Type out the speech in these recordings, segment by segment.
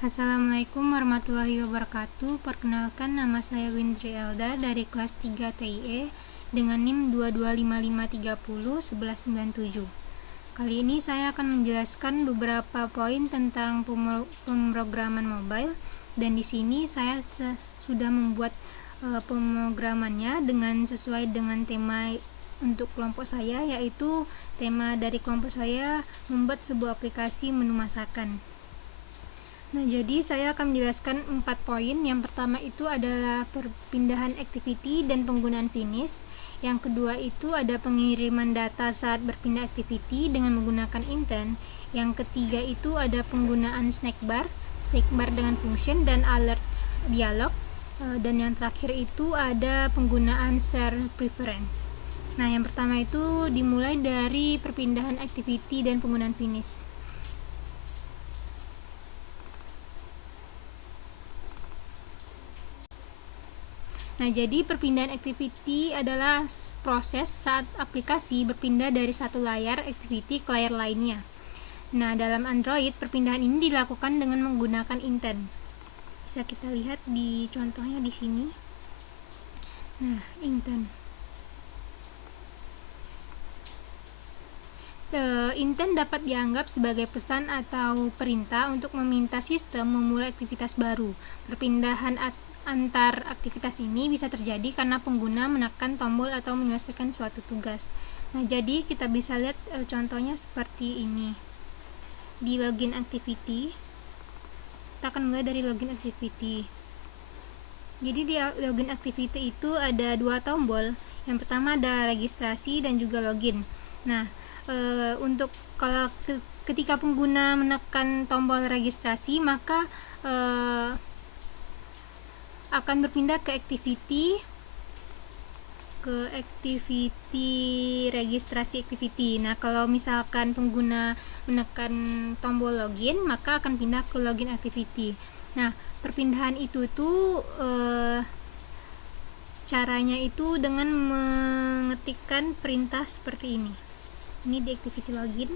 Assalamualaikum warahmatullahi wabarakatuh. Perkenalkan, nama saya Windri Elda dari kelas 3 TIE dengan NIM 22553011197. Kali ini saya akan menjelaskan beberapa poin tentang pemrograman mobile, dan di sini saya sudah membuat pemrogramannya dengan sesuai dengan tema untuk kelompok saya, yaitu tema dari kelompok saya membuat sebuah aplikasi menu masakan. Nah, jadi saya akan menjelaskan 4 poin. Yang pertama itu adalah perpindahan activity dan penggunaan finish. Yang kedua itu ada pengiriman data saat berpindah activity dengan menggunakan intent. Yang ketiga itu ada penggunaan snack bar dengan function dan alert dialog. Dan yang terakhir itu ada penggunaan share preference. Nah, yang pertama itu dimulai dari perpindahan activity dan penggunaan finish. Nah, jadi perpindahan activity adalah proses saat aplikasi berpindah dari satu layar activity ke layar lainnya. Nah, dalam Android, perpindahan ini dilakukan dengan menggunakan intent. Bisa kita lihat di contohnya di sini. Nah, intent. Intent dapat dianggap sebagai pesan atau perintah untuk meminta sistem memulai aktivitas baru. Perpindahan antar aktivitas ini bisa terjadi karena pengguna menekan tombol atau menyelesaikan suatu tugas. Nah, jadi kita bisa lihat contohnya seperti ini. Di login activity, kita akan mulai dari login activity. Jadi di login activity itu ada 2 tombol. Yang pertama ada registrasi dan juga login. Nah, untuk kalau ketika pengguna menekan tombol registrasi, maka akan berpindah ke activity registrasi activity. Nah, kalau misalkan pengguna menekan tombol login, maka akan pindah ke login activity. Nah, perpindahan itu tuh caranya itu dengan mengetikkan perintah seperti ini. Ini di activity login.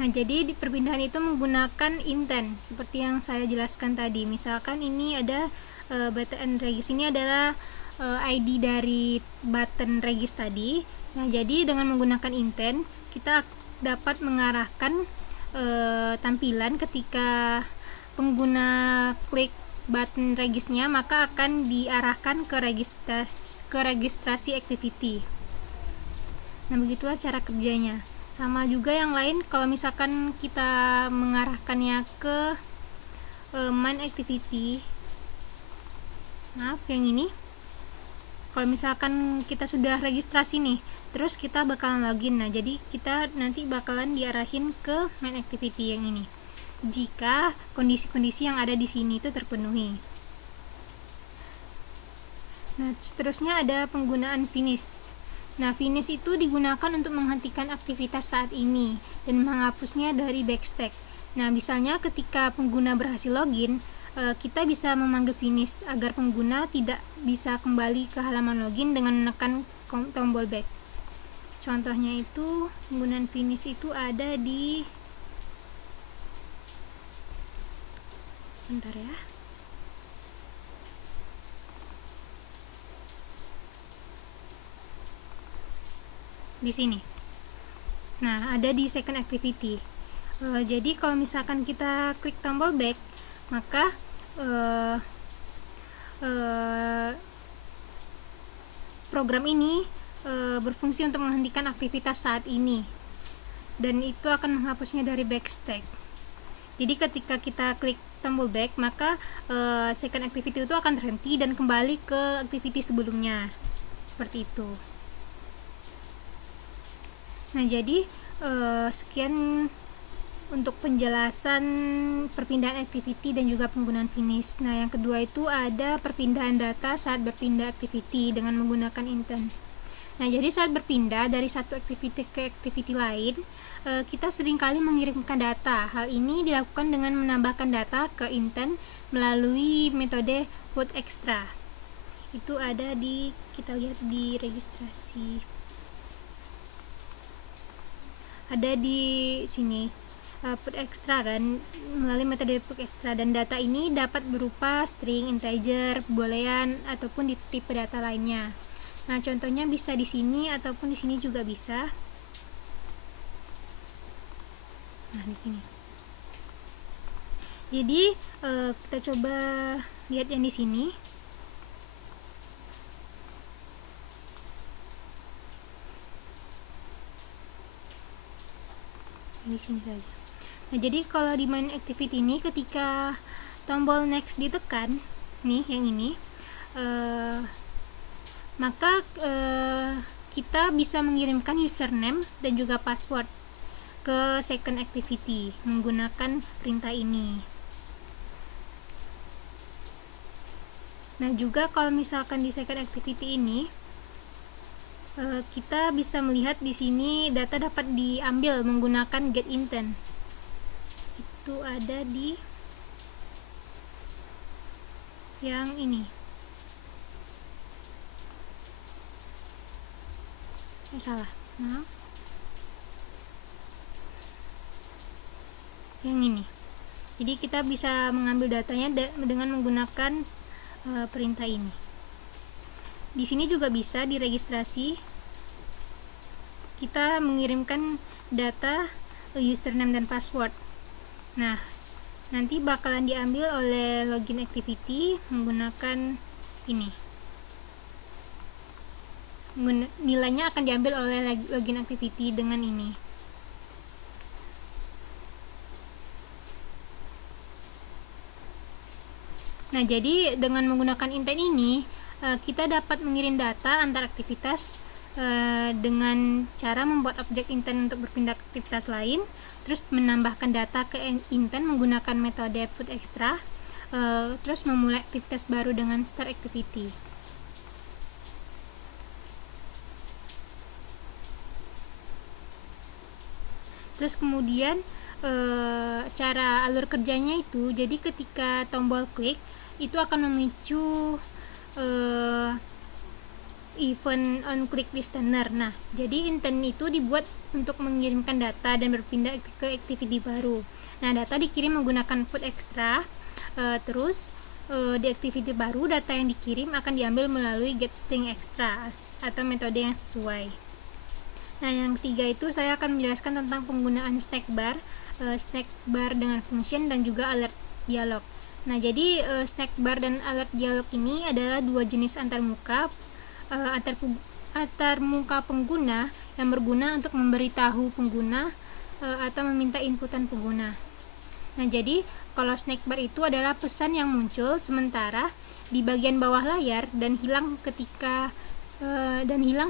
Nah, jadi di perpindahan itu menggunakan intent seperti yang saya jelaskan tadi. Misalkan ini ada button regis, ini adalah ID dari button regis tadi. Nah, jadi dengan menggunakan intent kita dapat mengarahkan tampilan ketika pengguna klik button regisnya, maka akan diarahkan ke registrasi activity. Nah, begitulah cara kerjanya. Sama juga yang lain, kalau misalkan kita mengarahkannya ke main activity, yang ini, kalau misalkan kita sudah registrasi nih, terus kita bakalan login. Nah, jadi kita nanti bakalan diarahin ke main activity yang ini jika kondisi-kondisi yang ada di sini itu terpenuhi. Nah, seterusnya ada penggunaan finish. Nah, finish itu digunakan untuk menghentikan aktivitas saat ini dan menghapusnya dari backstack. Nah, misalnya ketika pengguna berhasil login, kita bisa memanggil finish agar pengguna tidak bisa kembali ke halaman login dengan menekan tombol back. Contohnya itu, penggunaan finish itu ada di sebentar ya. Di sini. Nah, ada di second activity. Jadi kalau misalkan kita klik tombol back, maka program ini berfungsi untuk menghentikan aktivitas saat ini, dan itu akan menghapusnya dari backstack. Jadi ketika kita klik tombol back, maka second activity itu akan terhenti dan kembali ke activity sebelumnya. Seperti itu. Nah, jadi sekian untuk penjelasan perpindahan activity dan juga penggunaan finish. Nah, yang kedua itu ada perpindahan data saat berpindah activity dengan menggunakan intent. Nah, jadi saat berpindah dari satu activity ke activity lain, kita seringkali mengirimkan data. Hal ini dilakukan dengan menambahkan data ke intent melalui metode put extra. Itu ada kita lihat di registrasi. Ada di sini. put extra kan, melalui metode put extra, dan data ini dapat berupa string, integer, boolean ataupun di tipe data lainnya. Nah, contohnya bisa di sini ataupun di sini juga bisa. Nah, di sini. Jadi kita coba lihat yang di sini. Di sini saja. Nah, jadi kalau di main activity ini ketika tombol next ditekan, nih yang ini, maka kita bisa mengirimkan username dan juga password ke second activity menggunakan perintah ini. Nah, juga kalau misalkan di second activity ini kita bisa melihat di sini data dapat diambil menggunakan get intent. Itu ada di yang ini. Salah, maaf. Yang ini. Jadi kita bisa mengambil datanya dengan menggunakan perintah ini. Di sini juga bisa diregistrasi. Kita mengirimkan data username dan password. Nah, nanti bakalan diambil oleh login activity menggunakan ini. Nilainya akan diambil oleh login activity dengan ini. Nah, jadi dengan menggunakan intent ini kita dapat mengirim data antar aktivitas dengan cara membuat objek intent untuk berpindah ke aktivitas lain, terus menambahkan data ke intent menggunakan metode put extra, terus memulai aktivitas baru dengan start activity. Terus kemudian cara alur kerjanya itu, jadi ketika tombol klik itu akan memicu event on click listener. Nah, jadi intent itu dibuat untuk mengirimkan data dan berpindah ke activity baru. Nah, data dikirim menggunakan put extra, terus di activity baru data yang dikirim akan diambil melalui get string extra atau metode yang sesuai. Nah, yang ketiga itu saya akan menjelaskan tentang penggunaan snack bar dengan function dan juga alert dialog. Nah, jadi snack bar dan alert dialog ini adalah dua jenis antarmuka pengguna yang berguna untuk memberitahu pengguna atau meminta inputan pengguna. Nah, jadi kalau snack bar itu adalah pesan yang muncul sementara di bagian bawah layar dan hilang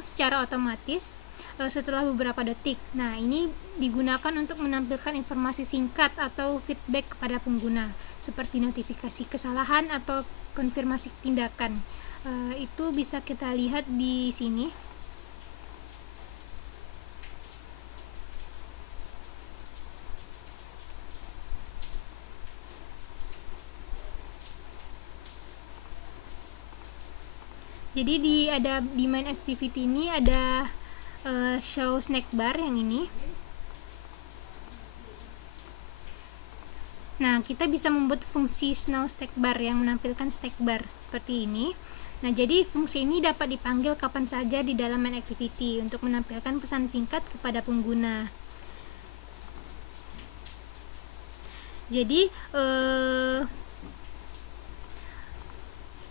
secara otomatis setelah beberapa detik. Nah, ini digunakan untuk menampilkan informasi singkat atau feedback kepada pengguna, seperti notifikasi kesalahan atau konfirmasi tindakan. Itu bisa kita lihat di sini. Jadi di main activity ini ada show snack bar yang ini. Nah, kita bisa membuat fungsi show snack bar yang menampilkan snack bar seperti ini. Nah, jadi fungsi ini dapat dipanggil kapan saja di dalam main activity untuk menampilkan pesan singkat kepada pengguna. Jadi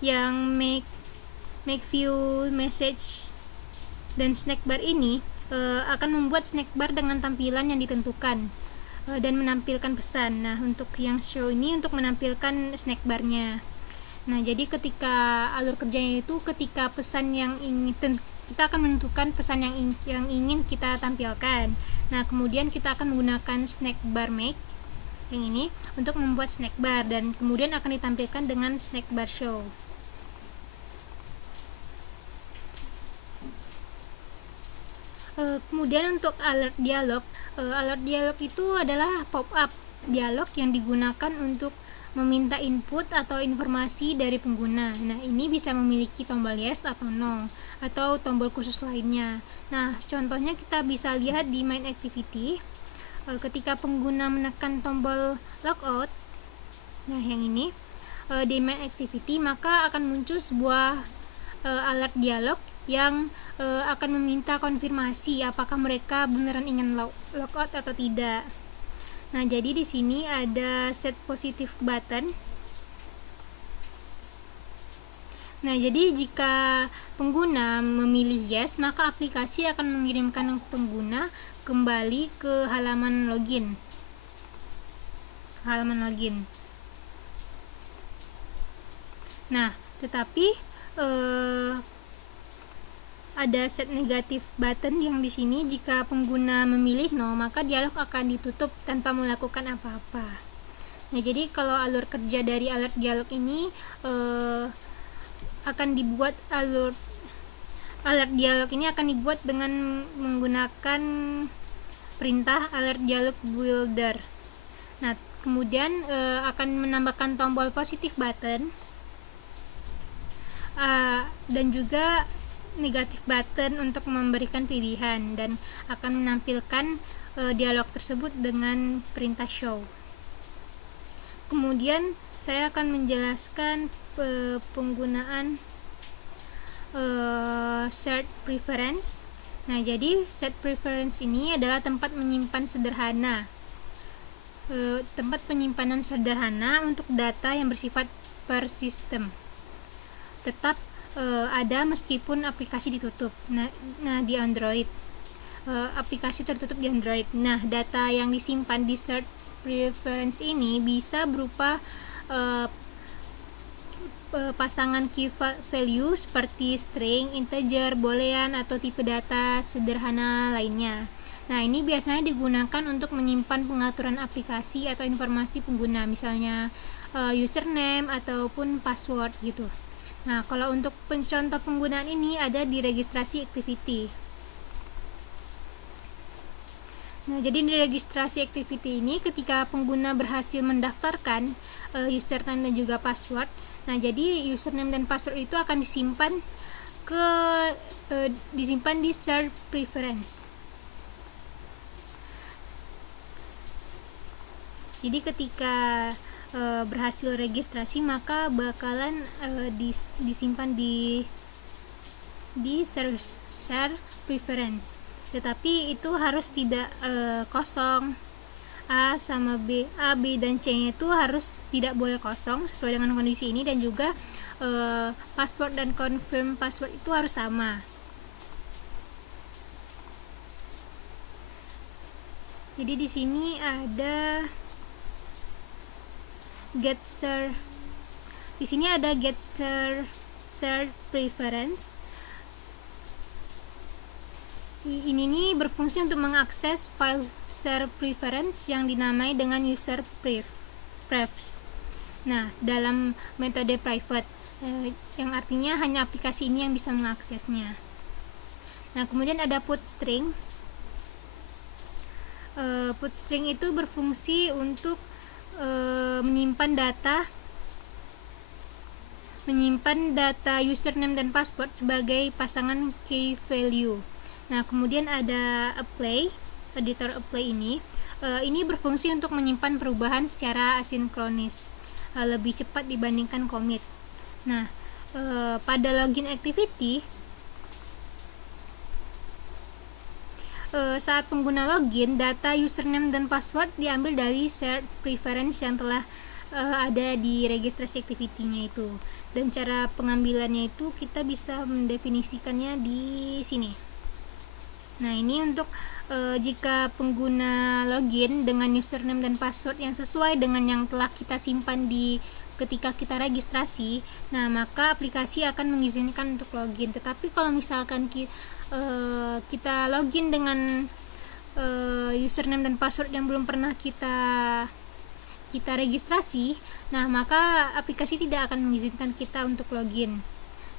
yang make view message dan snack bar ini akan membuat snack bar dengan tampilan yang ditentukan dan menampilkan pesan. Nah, untuk yang show ini untuk menampilkan snack barnya. Nah, jadi ketika alur kerjanya itu ketika pesan yang kita akan menentukan pesan yang ingin kita tampilkan. Nah, kemudian kita akan menggunakan snack bar make yang ini untuk membuat snack bar dan kemudian akan ditampilkan dengan snack bar show. Kemudian untuk alert dialog itu adalah pop-up dialog yang digunakan untuk meminta input atau informasi dari pengguna. Nah, ini bisa memiliki tombol yes atau no atau tombol khusus lainnya. Nah, contohnya kita bisa lihat di main activity. ketika pengguna menekan tombol logout, nah yang ini di main activity, maka akan muncul sebuah alert dialog yang akan meminta konfirmasi apakah mereka beneran ingin logout atau tidak. Nah, jadi di sini ada set positive button. Nah, jadi jika pengguna memilih yes, maka aplikasi akan mengirimkan pengguna kembali ke halaman login. Nah, tetapi ada set negatif button yang di sini jika pengguna memilih no, maka dialog akan ditutup tanpa melakukan apa-apa. Nah, jadi kalau alur kerja dari alert dialog ini akan dibuat alert dialog ini akan dibuat dengan menggunakan perintah alert dialog builder. Nah, kemudian akan menambahkan tombol positif button dan juga negatif button untuk memberikan pilihan, dan akan menampilkan dialog tersebut dengan perintah show. Kemudian saya akan menjelaskan penggunaan set preference. Nah, jadi set preference ini adalah tempat penyimpanan sederhana untuk data yang bersifat persistem. Tetap ada meskipun aplikasi ditutup. Nah di Android, aplikasi tertutup di Android. Nah, data yang disimpan di set preference ini bisa berupa pasangan key value seperti string, integer, boolean, atau tipe data sederhana lainnya. Nah, ini biasanya digunakan untuk menyimpan pengaturan aplikasi atau informasi pengguna, misalnya username ataupun password gitu. Nah, kalau untuk contoh penggunaan ini ada di registrasi activity. Nah, jadi di registrasi activity ini ketika pengguna berhasil mendaftarkan username dan juga password, nah jadi username dan password itu akan disimpan di set preference. Jadi ketika berhasil registrasi, maka bakalan disimpan di share preference. Tetapi itu harus tidak kosong. A, B dan C-nya itu harus tidak boleh kosong sesuai dengan kondisi ini, dan juga password dan confirm password itu harus sama. Jadi di sini ada get share preference. Ini nih berfungsi untuk mengakses file share preference yang dinamai dengan user prefs. Nah, dalam metode private, yang artinya hanya aplikasi ini yang bisa mengaksesnya. Nah, kemudian ada put string. Put string itu berfungsi untuk menyimpan data username dan password sebagai pasangan key value. Nah, kemudian ada editor apply ini berfungsi untuk menyimpan perubahan secara asinkronis, lebih cepat dibandingkan commit. Nah, pada login activity, saat pengguna login, data username dan password diambil dari shared preference yang telah ada di registrasi activity-nya itu. Dan cara pengambilannya itu kita bisa mendefinisikannya di sini. Nah, ini untuk jika pengguna login dengan username dan password yang sesuai dengan yang telah kita simpan ketika kita registrasi, nah maka aplikasi akan mengizinkan untuk login. Tetapi kalau misalkan kita login dengan username dan password yang belum pernah kita registrasi, nah maka aplikasi tidak akan mengizinkan kita untuk login.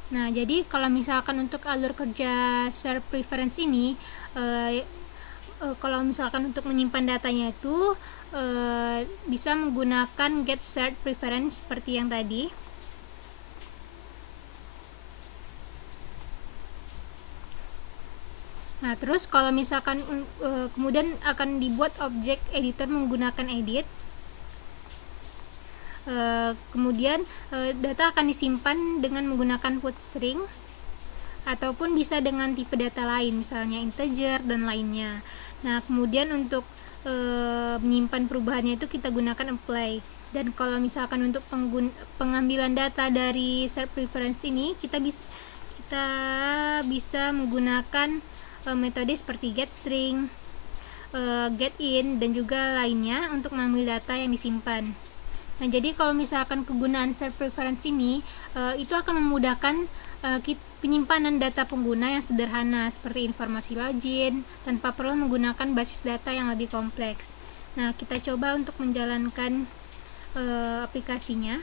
Nah, jadi kalau misalkan untuk alur kerja share preference ini, kalau misalkan untuk menyimpan datanya itu bisa menggunakan get shared preference seperti yang tadi. Nah, terus kalau misalkan kemudian akan dibuat objek editor menggunakan edit. Kemudian data akan disimpan dengan menggunakan put string ataupun bisa dengan tipe data lain, misalnya integer dan lainnya. Nah, kemudian untuk menyimpan perubahannya itu kita gunakan apply. Dan kalau misalkan untuk pengambilan data dari set preference ini, kita bisa menggunakan metode seperti getString, getIn, dan juga lainnya untuk mengambil data yang disimpan. Nah, jadi kalau misalkan kegunaan set preference ini itu akan memudahkan penyimpanan data pengguna yang sederhana seperti informasi login tanpa perlu menggunakan basis data yang lebih kompleks. Nah, kita coba untuk menjalankan aplikasinya.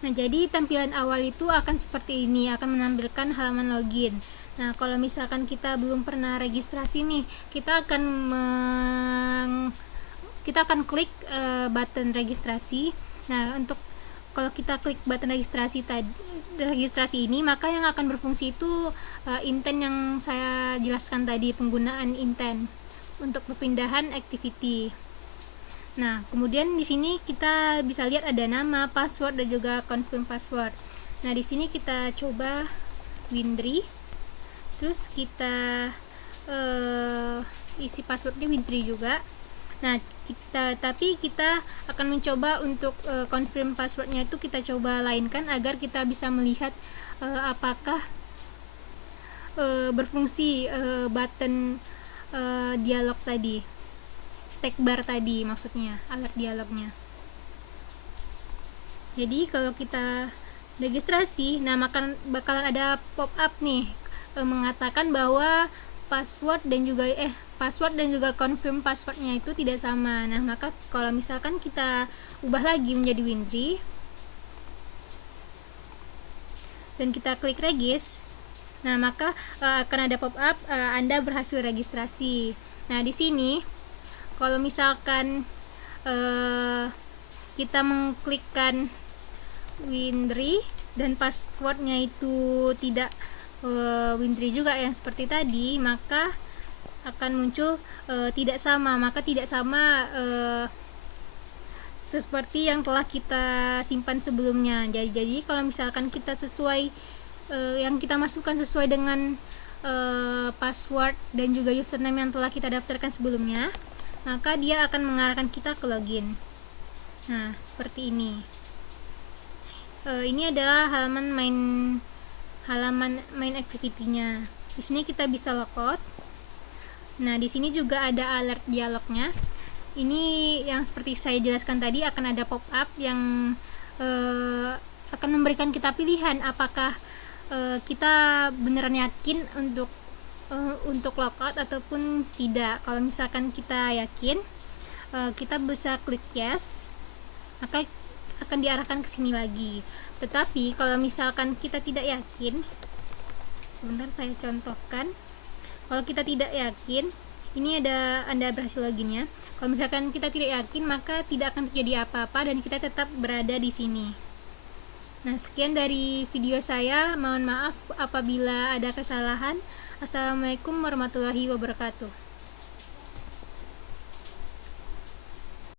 Nah, jadi tampilan awal itu akan seperti ini, akan menampilkan halaman login. Nah, kalau misalkan kita belum pernah registrasi nih, kita akan klik button registrasi. Nah, kalau kita klik button registrasi ini, maka yang akan berfungsi itu intent yang saya jelaskan tadi, penggunaan intent untuk perpindahan activity. Nah, kemudian di sini kita bisa lihat ada nama, password, dan juga confirm password. Nah, di sini kita coba Windry, terus kita isi passwordnya Windry juga. Nah, tapi kita akan mencoba untuk confirm passwordnya itu kita coba lainkan agar kita bisa melihat apakah berfungsi button dialog tadi, stack bar tadi, maksudnya alert dialognya. Jadi kalau kita registrasi, nah bakalan ada pop up nih mengatakan bahwa password dan juga confirm passwordnya itu tidak sama. Nah, maka kalau misalkan kita ubah lagi menjadi Windry dan kita klik regis, nah maka akan ada pop up Anda berhasil registrasi. Nah, di sini kalau misalkan kita mengklikkan Windry dan passwordnya itu tidak Windry juga yang seperti tadi, maka akan muncul tidak sama seperti yang telah kita simpan sebelumnya. Jadi kalau misalkan kita yang kita masukkan sesuai dengan password dan juga username yang telah kita daftarkan sebelumnya, maka dia akan mengarahkan kita ke login. Nah, seperti ini. Ini adalah halaman main activity-nya. Di sini kita bisa logout. Nah, di sini juga ada alert dialognya. Ini yang seperti saya jelaskan tadi, akan ada pop up yang akan memberikan kita pilihan apakah kita beneran yakin untuk logout ataupun tidak. Kalau misalkan kita yakin, kita bisa klik yes, maka akan diarahkan ke sini lagi. Tetapi kalau misalkan kita tidak yakin, sebentar saya contohkan. Kalau kita tidak yakin, ini ada Anda berhasil loginnya. Kalau misalkan kita tidak yakin, maka tidak akan terjadi apa-apa dan kita tetap berada di sini. Nah, sekian dari video saya. Mohon maaf apabila ada kesalahan. Assalamualaikum warahmatullahi wabarakatuh.